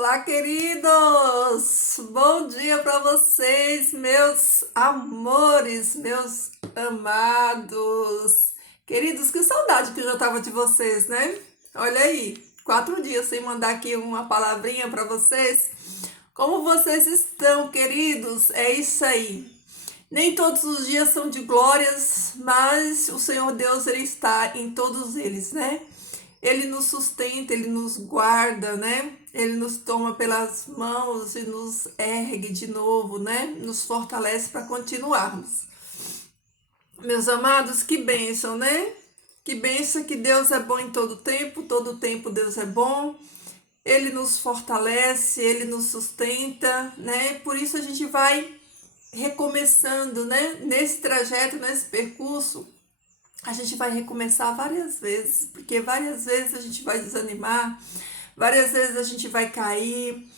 Olá, queridos! Bom dia para vocês, meus amores, meus amados. Queridos, que saudade que eu já tava de vocês, né? Olha aí, 4 dias sem mandar aqui uma palavrinha para vocês. Como vocês estão, queridos? É isso aí. Nem todos os dias são de glórias, mas o Senhor Deus, Ele está em todos eles, né? Ele nos sustenta, Ele nos guarda, né? Ele nos toma pelas mãos e nos ergue de novo, né? Nos fortalece para continuarmos. Meus amados, que bênção, né? Que bênção que Deus é bom em todo tempo Deus é bom. Ele nos fortalece, Ele nos sustenta, né? Por isso a gente vai recomeçando, né? Nesse trajeto, nesse percurso, a gente vai recomeçar várias vezes, porque várias vezes a gente vai desanimar, várias vezes a gente vai cair,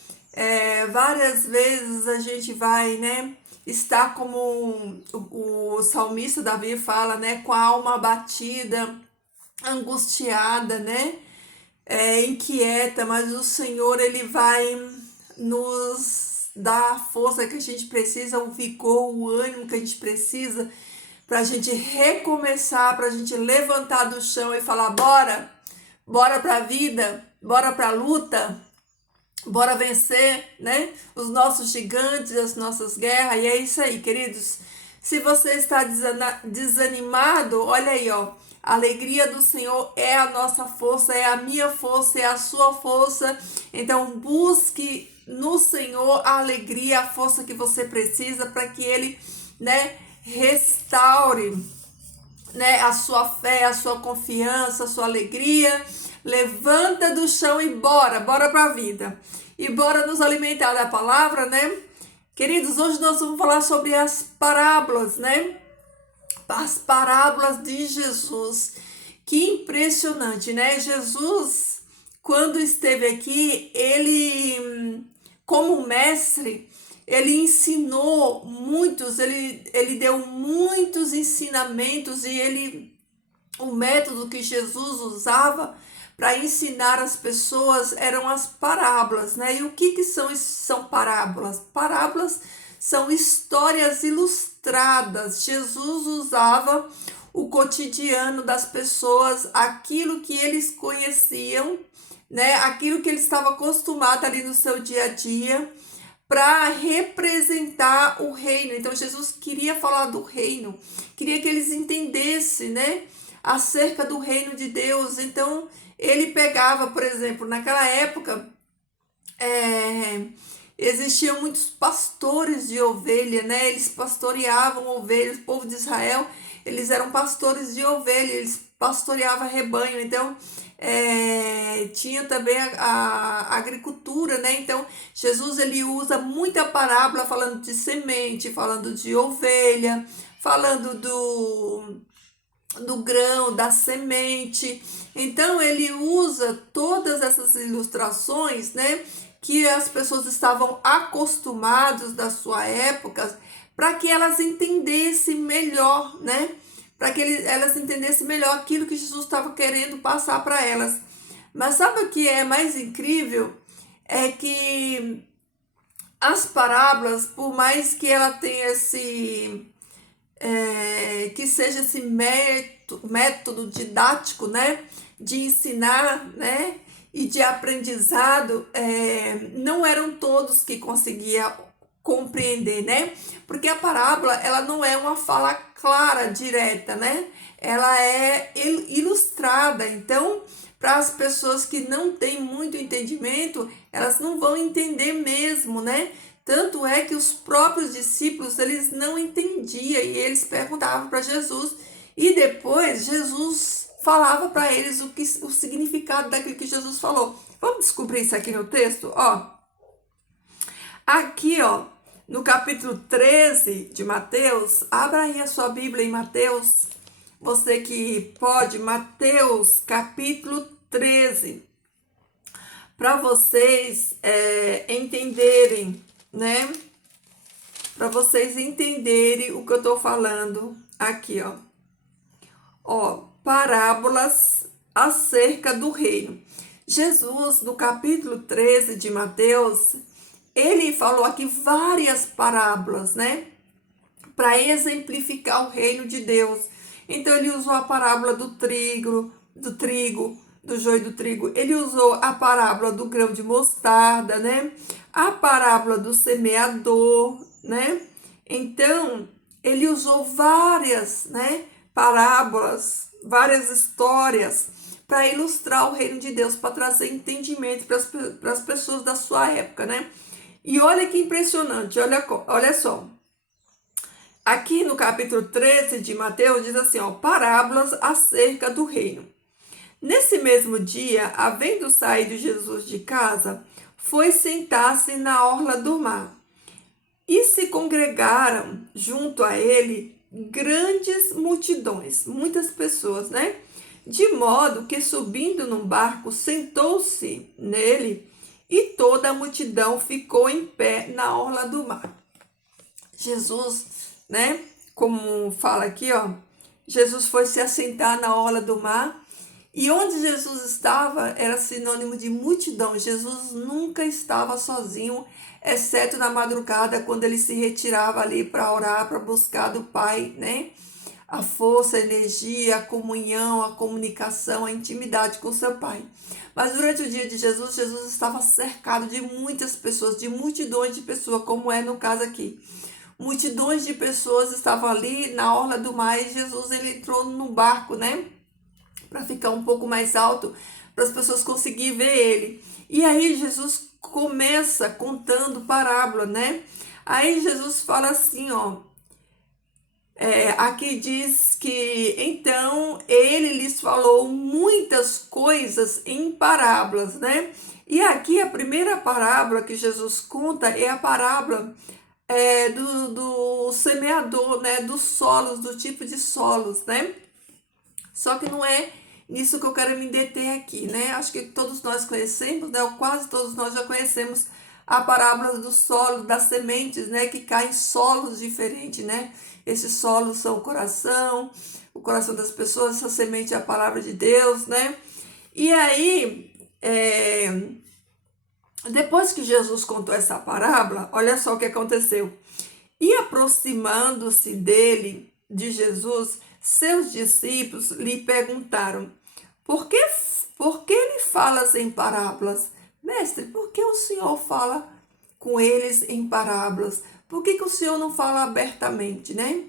várias vezes a gente vai, né, estar como o salmista Davi fala, né, com a alma abatida, angustiada, né, inquieta, mas o Senhor, Ele vai nos dar a força que a gente precisa, o vigor, o ânimo que a gente precisa, para a gente recomeçar, para a gente levantar do chão e falar: bora para a vida, bora para a luta, bora vencer, né? Os nossos gigantes, as nossas guerras. E é isso aí, queridos. Se você está desanimado, olha aí, ó. A alegria do Senhor é a nossa força, é a minha força, é a sua força. Então, busque no Senhor a alegria, a força que você precisa para que Ele, né, restaure, né, a sua fé, a sua confiança, a sua alegria. Levanta do chão e bora para a vida. E bora nos alimentar da palavra, né? Queridos, hoje nós vamos falar sobre as parábolas, né? As parábolas de Jesus. Que impressionante, né? Jesus, quando esteve aqui, ele, como mestre, ele ensinou muitos, ele deu muitos ensinamentos e o método que Jesus usava para ensinar as pessoas eram as parábolas, né? E o que são parábolas? Parábolas são histórias ilustradas. Jesus usava o cotidiano das pessoas, aquilo que eles conheciam, né? Aquilo que eles estavam acostumados ali no seu dia a dia, para representar o reino. Então Jesus queria falar do reino, queria que eles entendessem, né, acerca do reino de Deus. Então ele pegava, por exemplo, naquela época, existiam muitos pastores de ovelha, né? Eles pastoreavam ovelhas. O povo de Israel, eles eram pastores de ovelha, eles pastoreavam rebanho. Então tinha também a agricultura, né? Então Jesus, ele usa muita parábola falando de semente, falando de ovelha, falando do grão, da semente. Então ele usa todas essas ilustrações, né, que as pessoas estavam acostumadas da sua época, para que elas entendessem melhor, né? Para que elas entendessem melhor aquilo que Jesus estava querendo passar para elas. Mas sabe o que é mais incrível? É que as parábolas, por mais que ela tenha que seja esse método didático, né, de ensinar, né, e de aprendizado, não eram todos que conseguiam compreender, né? Porque a parábola, ela não é uma fala clara, direta, né? Ela é ilustrada. Então, para as pessoas que não têm muito entendimento, elas não vão entender mesmo, né? Tanto é que os próprios discípulos, eles não entendiam e eles perguntavam para Jesus, e depois Jesus falava para eles o significado daquilo que Jesus falou. Vamos descobrir isso aqui no texto? Ó, aqui, ó, no capítulo 13 de Mateus, abra aí a sua Bíblia em Mateus, você que pode, Mateus capítulo 13, para vocês entenderem, né? Para vocês entenderem o que eu tô falando aqui, ó. Ó, parábolas acerca do reino. Jesus, no capítulo 13 de Mateus, ele falou aqui várias parábolas, né? Para exemplificar o reino de Deus. Então ele usou a parábola do joio do trigo. Ele usou a parábola do grão de mostarda, né? A parábola do semeador, né? Então, ele usou várias, né, parábolas, várias histórias para ilustrar o reino de Deus, para trazer entendimento para as pessoas da sua época, né? E olha que impressionante, olha só. Aqui no capítulo 13 de Mateus diz assim, ó, parábolas acerca do reino. Nesse mesmo dia, havendo saído Jesus de casa, foi sentar-se na orla do mar. E se congregaram junto a ele grandes multidões, muitas pessoas, né? De modo que, subindo num barco, sentou-se nele e toda a multidão ficou em pé na orla do mar. Jesus, né? Como fala aqui, ó, Jesus foi se assentar na orla do mar e onde Jesus estava era sinônimo de multidão. Jesus nunca estava sozinho, exceto na madrugada, quando ele se retirava ali para orar, para buscar do Pai, né? A força, a energia, a comunhão, a comunicação, a intimidade com seu Pai. Mas durante o dia de Jesus, Jesus estava cercado de muitas pessoas, de multidões de pessoas, como é no caso aqui. Multidões de pessoas estavam ali na orla do mar e Jesus ele entrou no barco, né? Para ficar um pouco mais alto, para as pessoas conseguirem ver ele. E aí Jesus começa contando parábola, né? Aí Jesus fala assim, ó, aqui diz que então ele lhes falou muitas coisas em parábolas, né? E aqui a primeira parábola que Jesus conta é a parábola do semeador, né? Dos solos, do tipo de solos, né? Só que não é nisso que eu quero me deter aqui, né? Acho que todos nós conhecemos, né? Ou quase todos nós já conhecemos a parábola do solo, das sementes, né? Que caem em solos diferentes, né? Esses solos são o coração das pessoas, essa semente é a palavra de Deus, né? E aí, depois que Jesus contou essa parábola, olha só o que aconteceu. E aproximando-se dele, de Jesus, seus discípulos lhe perguntaram: por que ele falas em parábolas? Mestre, por que o Senhor fala com eles em parábolas? Por que o Senhor não fala abertamente, né?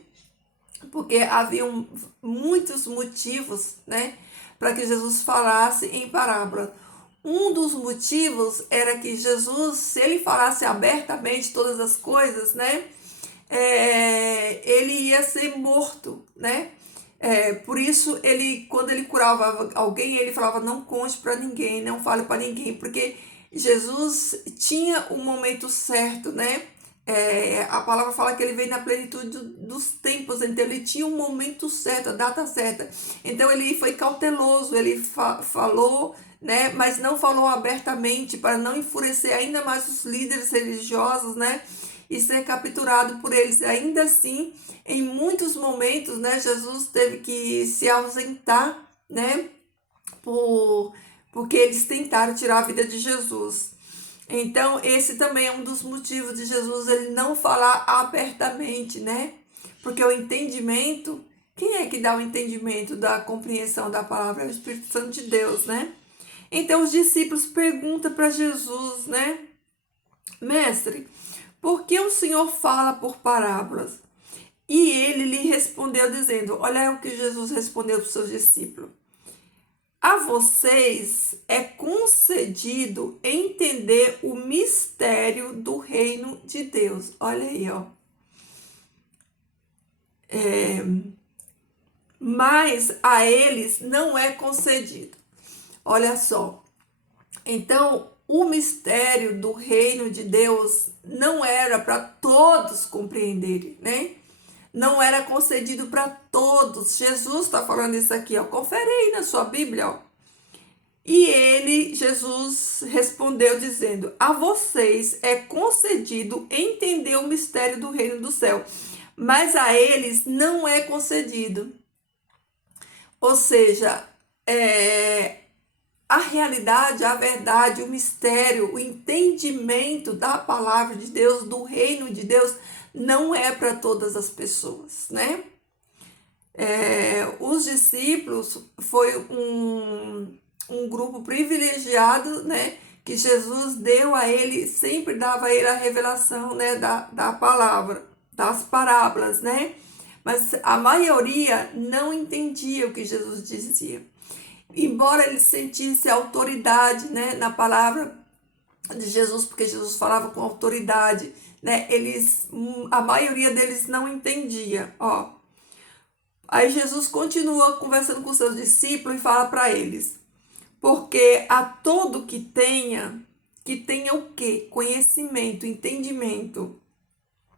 Porque haviam muitos motivos, né, para que Jesus falasse em parábola. Um dos motivos era que Jesus, se ele falasse abertamente todas as coisas, né, ele ia ser morto, né? Por isso, quando ele curava alguém, ele falava, não conte para ninguém, não fale para ninguém, porque Jesus tinha um momento certo, né? A palavra fala que ele veio na plenitude dos tempos, então ele tinha um momento certo, a data certa. Então ele foi cauteloso, ele falou, né? Mas não falou abertamente para não enfurecer ainda mais os líderes religiosos, né? E ser capturado por eles. Ainda assim, em muitos momentos, né, Jesus teve que se ausentar, né, porque eles tentaram tirar a vida de Jesus. Então, esse também é um dos motivos de Jesus ele não falar abertamente, né? Porque o entendimento, quem é que dá o entendimento da compreensão da palavra? É o Espírito Santo de Deus, né? Então, os discípulos perguntam para Jesus, né? Mestre, por que o Senhor fala por parábolas? E ele lhe respondeu dizendo, olha o que Jesus respondeu para os seus discípulos. A vocês é concedido entender o mistério do reino de Deus. Olha aí, ó. Mas a eles não é concedido. Olha só. Então, o mistério do reino de Deus não era para todos compreenderem, né? Não era concedido para todos. Jesus está falando isso aqui, ó. Confere aí na sua Bíblia, ó. E Jesus, respondeu dizendo, a vocês é concedido entender o mistério do reino do céu, mas a eles não é concedido. Ou seja, a realidade, a verdade, o mistério, o entendimento da palavra de Deus, do reino de Deus, não é para todas as pessoas, né? Os discípulos foi um grupo privilegiado, né? Que Jesus deu a ele, sempre dava a ele a revelação, né? Da palavra, das parábolas, né? Mas a maioria não entendia o que Jesus dizia. Embora ele sentisse autoridade, né? Na palavra de Jesus, porque Jesus falava com autoridade, né? A maioria deles não entendia, ó. Aí Jesus continua conversando com seus discípulos e fala para eles: porque a todo que tenha o quê? Conhecimento, entendimento,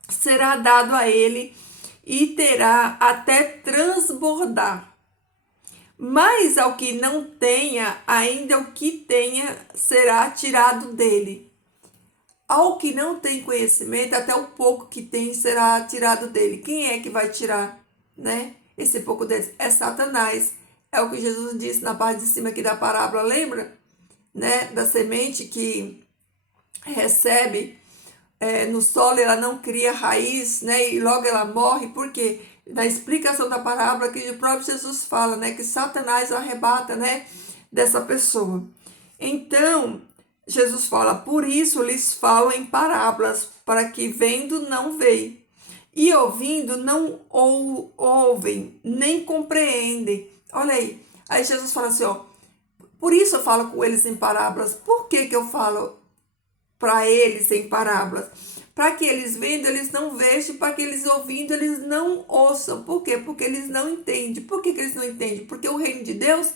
será dado a ele e terá até transbordar. Mas ao que não tenha, ainda o que tenha será tirado dele. Ao que não tem conhecimento, até o pouco que tem será tirado dele. Quem é que vai tirar, né? Esse pouco dele? É Satanás. É o que Jesus disse na parte de cima aqui da parábola, lembra? Né? Da semente que recebe no solo, ela não cria raiz, né? E logo ela morre, porque na explicação da parábola que o próprio Jesus fala, né? Que Satanás arrebata, né? Dessa pessoa. Então, Jesus fala: por isso lhes falo em parábolas, para que vendo não veem, e ouvindo não ouvem, nem compreendem. Olha aí. Aí Jesus fala assim, ó: por isso eu falo com eles em parábolas. Por que eu falo para eles em parábolas? Para que eles vendo, eles não vejam, para que eles ouvindo, eles não ouçam. Por quê? Porque eles não entendem. Por que eles não entendem? Porque o reino de Deus,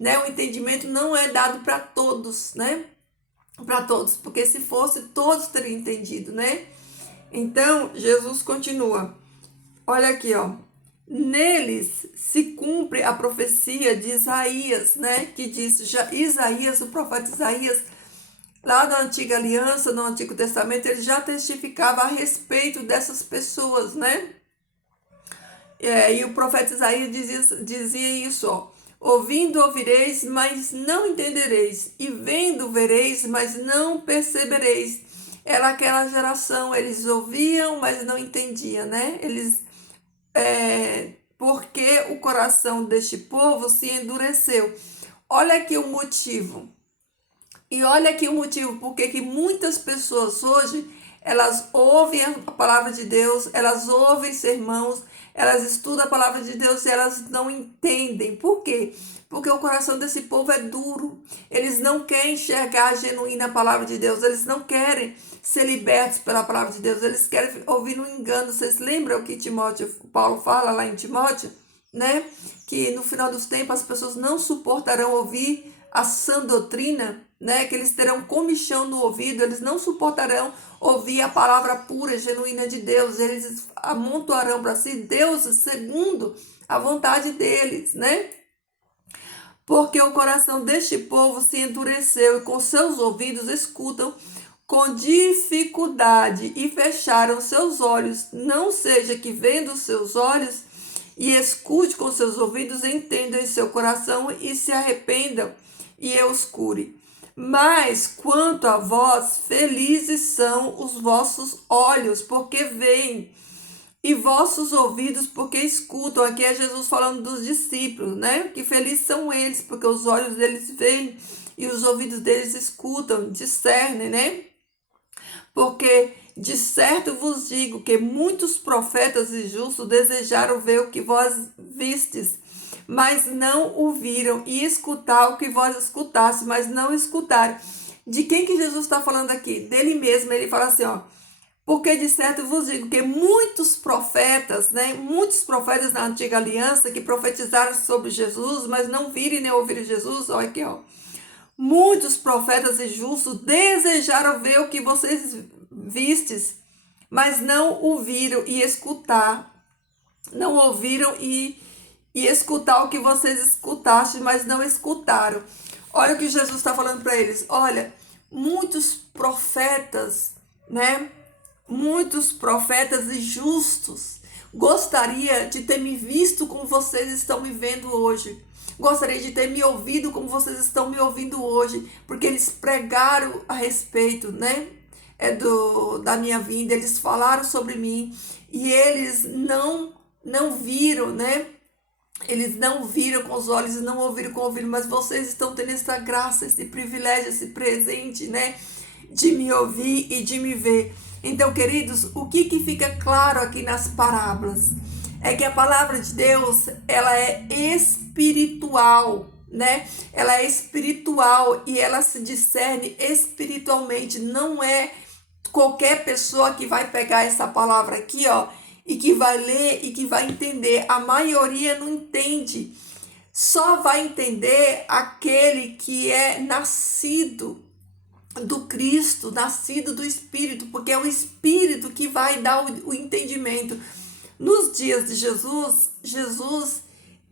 né, o entendimento não é dado para todos, né? Para todos, porque se fosse, todos teriam entendido, né? Então, Jesus continua. Olha aqui, ó. Neles se cumpre a profecia de Isaías, né? Que diz, Isaías, o profeta Isaías, lá da Antiga Aliança, no Antigo Testamento, ele já testificava a respeito dessas pessoas, né? E o profeta Isaías dizia isso, ó: ouvindo ouvireis, mas não entendereis, e vendo vereis, mas não percebereis. Era aquela geração, eles ouviam, mas não entendiam, né? Porque o coração deste povo se endureceu. Olha aqui o motivo. E olha aqui o motivo porque que muitas pessoas hoje, elas ouvem a palavra de Deus, elas ouvem sermãos, elas estudam a palavra de Deus e elas não entendem. Por quê? Porque o coração desse povo é duro. Eles não querem enxergar a genuína palavra de Deus, eles não querem ser libertos pela palavra de Deus, eles querem ouvir no engano. Vocês lembram o que Paulo fala lá em Timóteo, né? Que no final dos tempos as pessoas não suportarão ouvir a sã doutrina, né? Que eles terão comichão no ouvido, eles não suportarão ouvir a palavra pura, genuína de Deus, eles amontoarão para si deuses segundo a vontade deles, né? Porque o coração deste povo se endureceu e com seus ouvidos escutam com dificuldade e fecharam seus olhos. Não seja que vendo os seus olhos e escute com seus ouvidos, entendam em seu coração e se arrependam e eu os cure. Mas quanto a vós, felizes são os vossos olhos, porque veem, e vossos ouvidos, porque escutam. Aqui é Jesus falando dos discípulos, né? Que felizes são eles, porque os olhos deles veem e os ouvidos deles escutam, discernem, né? Porque de certo vos digo que muitos profetas e justos desejaram ver o que vós vistes, mas não o viram, e escutar o que vós escutaste, mas não escutaram. De quem que Jesus está falando aqui? Dele mesmo. Ele fala assim, ó: porque de certo vos digo que muitos profetas, né? Muitos profetas na Antiga Aliança que profetizaram sobre Jesus, mas não viram nem ouviram Jesus. Olha aqui, ó. Muitos profetas e justos desejaram ver o que vocês vistes, mas não ouviram e escutar. Não ouviram e escutar o que vocês escutaste, mas não escutaram. Olha o que Jesus está falando para eles. Olha, muitos profetas, né? Muitos profetas e justos Gostaria de ter me visto como vocês estão me vendo hoje. Gostaria de ter me ouvido como vocês estão me ouvindo hoje, porque eles pregaram a respeito, né? Da minha vinda, eles falaram sobre mim e eles não viram, né? Eles não viram com os olhos e não ouviram com o ouvido, mas vocês estão tendo essa graça, esse privilégio, esse presente, né? De me ouvir e de me ver. Então, queridos, o que fica claro aqui nas parábolas? É que a palavra de Deus, ela é espiritual, né? Ela é espiritual e ela se discerne espiritualmente. Não é qualquer pessoa que vai pegar essa palavra aqui, ó, e que vai ler e que vai entender. A maioria não entende. Só vai entender aquele que é nascido do Cristo, nascido do Espírito, porque é o Espírito que vai dar o entendimento. Nos dias de Jesus,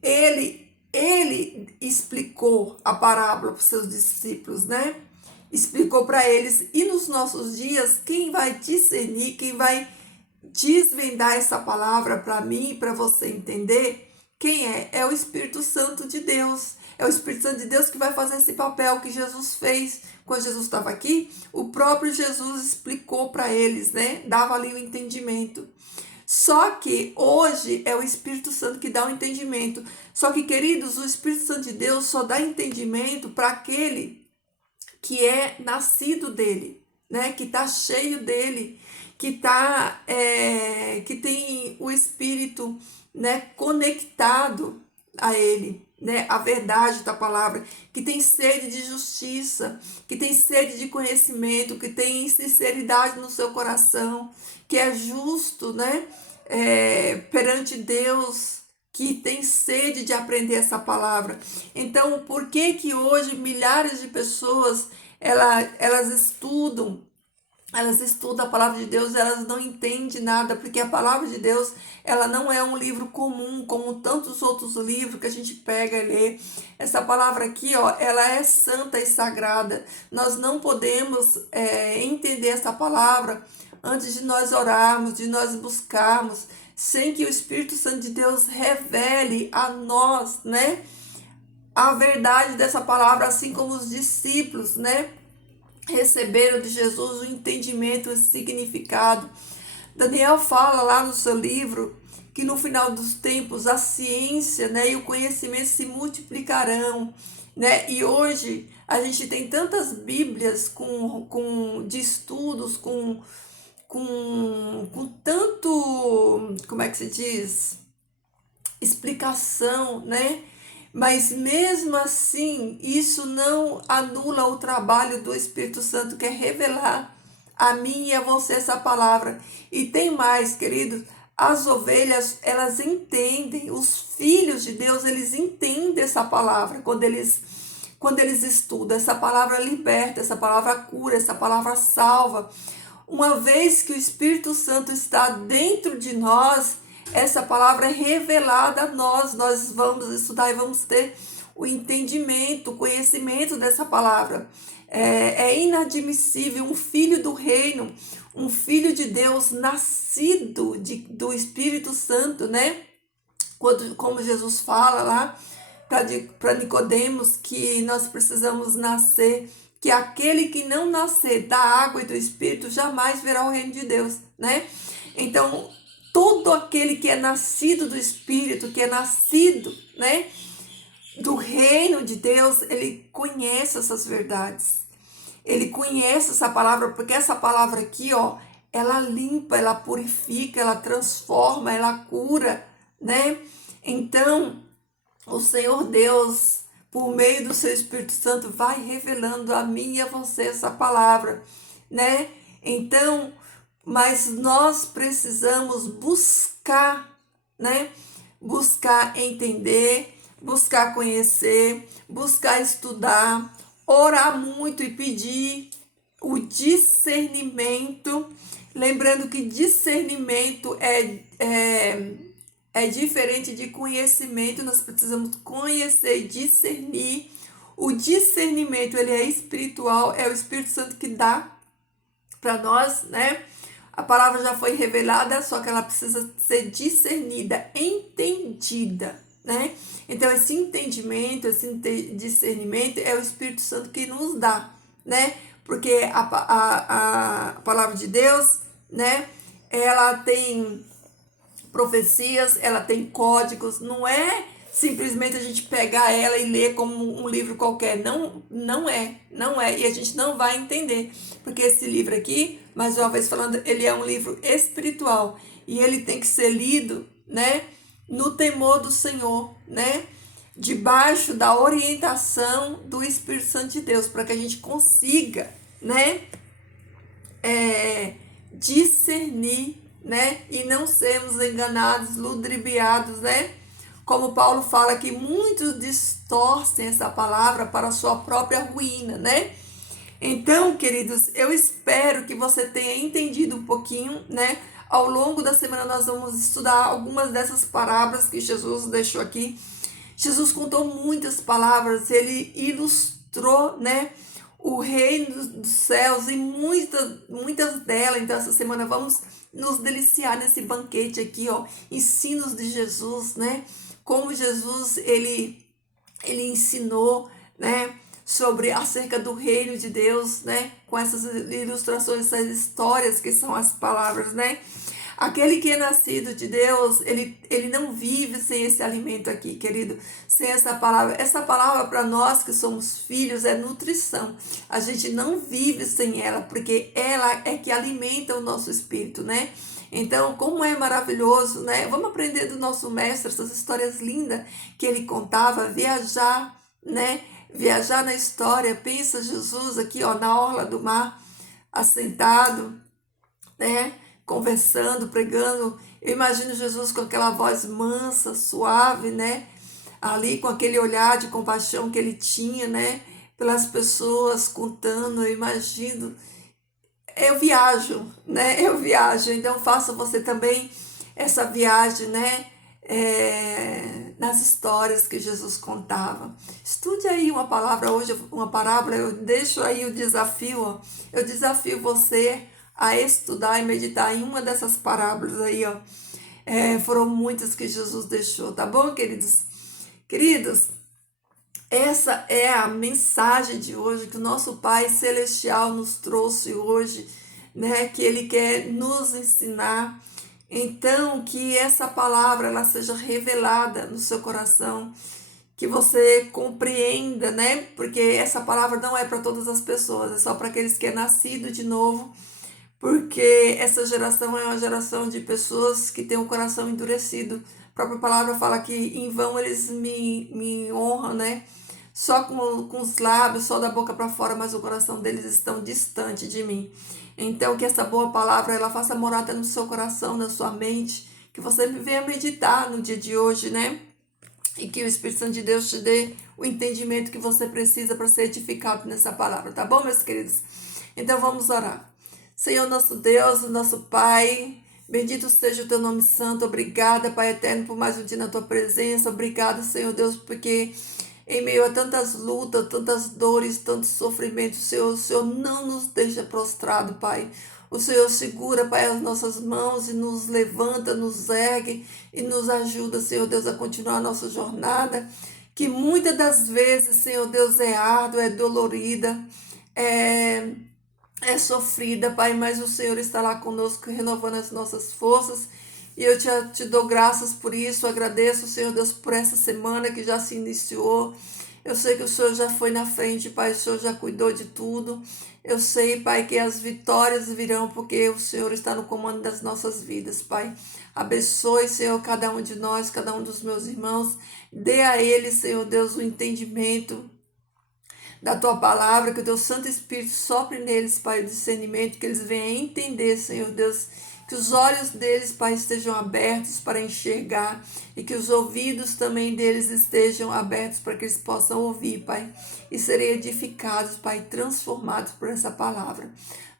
ele explicou a parábola para os seus discípulos, né? Explicou para eles. E nos nossos dias, quem vai discernir, quem vai desvendar essa palavra para mim e para você entender, quem é? É o Espírito Santo de Deus. É o Espírito Santo de Deus que vai fazer esse papel que Jesus fez. Quando Jesus estava aqui, o próprio Jesus explicou para eles, né? Dava ali o entendimento. Só que hoje é o Espírito Santo que dá o entendimento. Só que, queridos, o Espírito Santo de Deus só dá entendimento para aquele que é nascido dele, né? Que está cheio dele, que tem o Espírito, né, conectado a ele, né, a verdade da palavra, que tem sede de justiça, que tem sede de conhecimento, que tem sinceridade no seu coração, que é justo, né, perante Deus, que tem sede de aprender essa palavra. Então, por que hoje milhares de pessoas elas estudam a palavra de Deus, elas não entendem nada, porque a palavra de Deus, ela não é um livro comum, como tantos outros livros que a gente pega e lê. Essa palavra aqui, ó, ela é santa e sagrada. Nós não podemos entender essa palavra antes de nós orarmos, de nós buscarmos, sem que o Espírito Santo de Deus revele a nós, né, a verdade dessa palavra, assim como os discípulos, né, receberam de Jesus o entendimento, o significado. Daniel fala lá no seu livro que no final dos tempos a ciência, né, e o conhecimento se multiplicarão, né? E hoje a gente tem tantas bíblias de estudos, com tanto, como é que se diz? Explicação, né? Mas mesmo assim, isso não anula o trabalho do Espírito Santo, que é revelar a mim e a você essa palavra. E tem mais, queridos, as ovelhas, elas entendem, os filhos de Deus, eles entendem essa palavra quando eles estudam. Essa palavra liberta, essa palavra cura, essa palavra salva. Uma vez que o Espírito Santo está dentro de nós, essa palavra é revelada a nós. Nós vamos estudar e vamos ter o entendimento, o conhecimento dessa palavra. É inadmissível um filho do reino, um filho de Deus nascido do Espírito Santo, né? Como Jesus fala lá para Nicodemos, que nós precisamos nascer, que aquele que não nascer da água e do Espírito jamais verá o reino de Deus, né? Então, todo aquele que é nascido do Espírito, que é nascido, né, do reino de Deus, ele conhece essas verdades. Ele conhece essa palavra, porque essa palavra aqui, ó, ela limpa, ela purifica, ela transforma, ela cura, né? Então, o Senhor Deus, por meio do seu Espírito Santo, vai revelando a mim e a você essa palavra, né? Então, mas nós precisamos buscar, né? Buscar entender, buscar conhecer, buscar estudar, orar muito e pedir o discernimento. Lembrando que discernimento é diferente de conhecimento. Nós precisamos conhecer e discernir. O discernimento, ele é espiritual, é o Espírito Santo que dá para nós, né, A palavra já foi revelada, só que ela precisa ser discernida, entendida, né? Então, esse entendimento, discernimento é o Espírito Santo que nos dá, né? Porque a palavra de Deus, né? Ela tem profecias, ela tem códigos, não é simplesmente a gente pegar ela e ler como um livro qualquer. Não, não é. E a gente não vai entender. Porque esse livro aqui, mais uma vez falando, ele é um livro espiritual. E ele tem que ser lido, né? No temor do Senhor, né? Debaixo da orientação do Espírito Santo de Deus, para que a gente consiga, né? Discernir, né? E não sermos enganados, ludibriados, né? Como Paulo fala que muitos distorcem essa palavra para a sua própria ruína, né? Então, queridos, eu espero que você tenha entendido um pouquinho, né? Ao longo da semana nós vamos estudar algumas dessas palavras que Jesus deixou aqui. Jesus contou muitas palavras, ele ilustrou, né, o reino dos céus e muitas delas. Então, essa semana vamos nos deliciar nesse banquete aqui, ó, ensinos de Jesus, né? Como Jesus, ele ensinou, né, sobre acerca do reino de Deus, né, com essas ilustrações, essas histórias que são as palavras, né? Aquele que é nascido de Deus, ele não vive sem esse alimento aqui, querido, sem essa palavra. Essa palavra para nós que somos filhos é nutrição. A gente não vive sem ela, porque ela é que alimenta o nosso espírito, né? Então, como é maravilhoso, né? Vamos aprender do nosso mestre essas histórias lindas que ele contava, viajar, né? Viajar na história. Pensa Jesus aqui, ó, na orla do mar, assentado, né? Conversando, pregando. Eu imagino Jesus com aquela voz mansa, suave, né? Ali com aquele olhar de compaixão que ele tinha, né? Pelas pessoas, contando, eu imagino. Eu viajo, né? Eu viajo. Então faça você também essa viagem, né? Nas histórias que Jesus contava. Estude aí uma palavra hoje, uma parábola. Eu deixo aí o desafio, ó. Eu desafio você a estudar e meditar em uma dessas parábolas aí, ó. Foram muitas que Jesus deixou, tá bom, queridos? Queridos, essa é a mensagem de hoje que o nosso Pai Celestial nos trouxe hoje, né? Que Ele quer nos ensinar. Então, que essa palavra ela seja revelada no seu coração, que você compreenda, né? Porque essa palavra não é para todas as pessoas, é só para aqueles que é nascido de novo, porque essa geração é uma geração de pessoas que têm o coração endurecido. A própria palavra fala que em vão eles me honram, né? Só com os lábios, só da boca para fora, mas o coração deles estão distante de mim. Então, que essa boa palavra ela faça morada no seu coração, na sua mente, que você venha meditar no dia de hoje, né? E que o Espírito Santo de Deus te dê o entendimento que você precisa para ser edificado nessa palavra, tá bom, meus queridos? Então, vamos orar. Senhor, nosso Deus, nosso Pai, bendito seja o teu nome santo. Obrigada, Pai eterno, por mais um dia na tua presença. Obrigada, Senhor Deus, porque em meio a tantas lutas, tantas dores, tantos sofrimentos, o Senhor não nos deixa prostrado, Pai. O Senhor segura, Pai, as nossas mãos e nos levanta, nos ergue e nos ajuda, Senhor Deus, a continuar a nossa jornada, que muitas das vezes, Senhor Deus, é árdua, é dolorida, é sofrida, Pai, mas o Senhor está lá conosco, renovando as nossas forças. E eu te dou graças por isso, agradeço, Senhor Deus, por essa semana que já se iniciou. Eu sei que o Senhor já foi na frente, Pai, o Senhor já cuidou de tudo. Eu sei, Pai, que as vitórias virão porque o Senhor está no comando das nossas vidas, Pai. Abençoe, Senhor, cada um de nós, cada um dos meus irmãos. Dê a eles, Senhor Deus, o entendimento da tua palavra, que o teu Santo Espírito sopre neles, Pai, o discernimento, que eles venham a entender, Senhor Deus, que os olhos deles, Pai, estejam abertos para enxergar e que os ouvidos também deles estejam abertos para que eles possam ouvir, Pai, e serem edificados, Pai, transformados por essa palavra.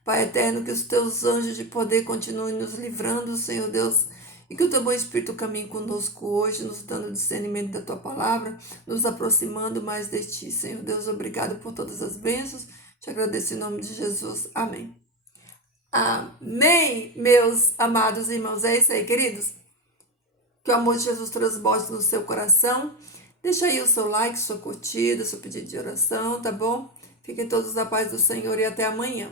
Pai eterno, que os teus anjos de poder continuem nos livrando, Senhor Deus, e que o teu bom Espírito caminhe conosco hoje, nos dando discernimento da tua palavra, nos aproximando mais de ti, Senhor Deus. Obrigado por todas as bênçãos. Te agradeço em nome de Jesus. Amém. Amém, meus amados irmãos. É isso aí, queridos. Que o amor de Jesus transborde no seu coração. Deixa aí o seu like, sua curtida, seu pedido de oração, tá bom? Fiquem todos na paz do Senhor e até amanhã.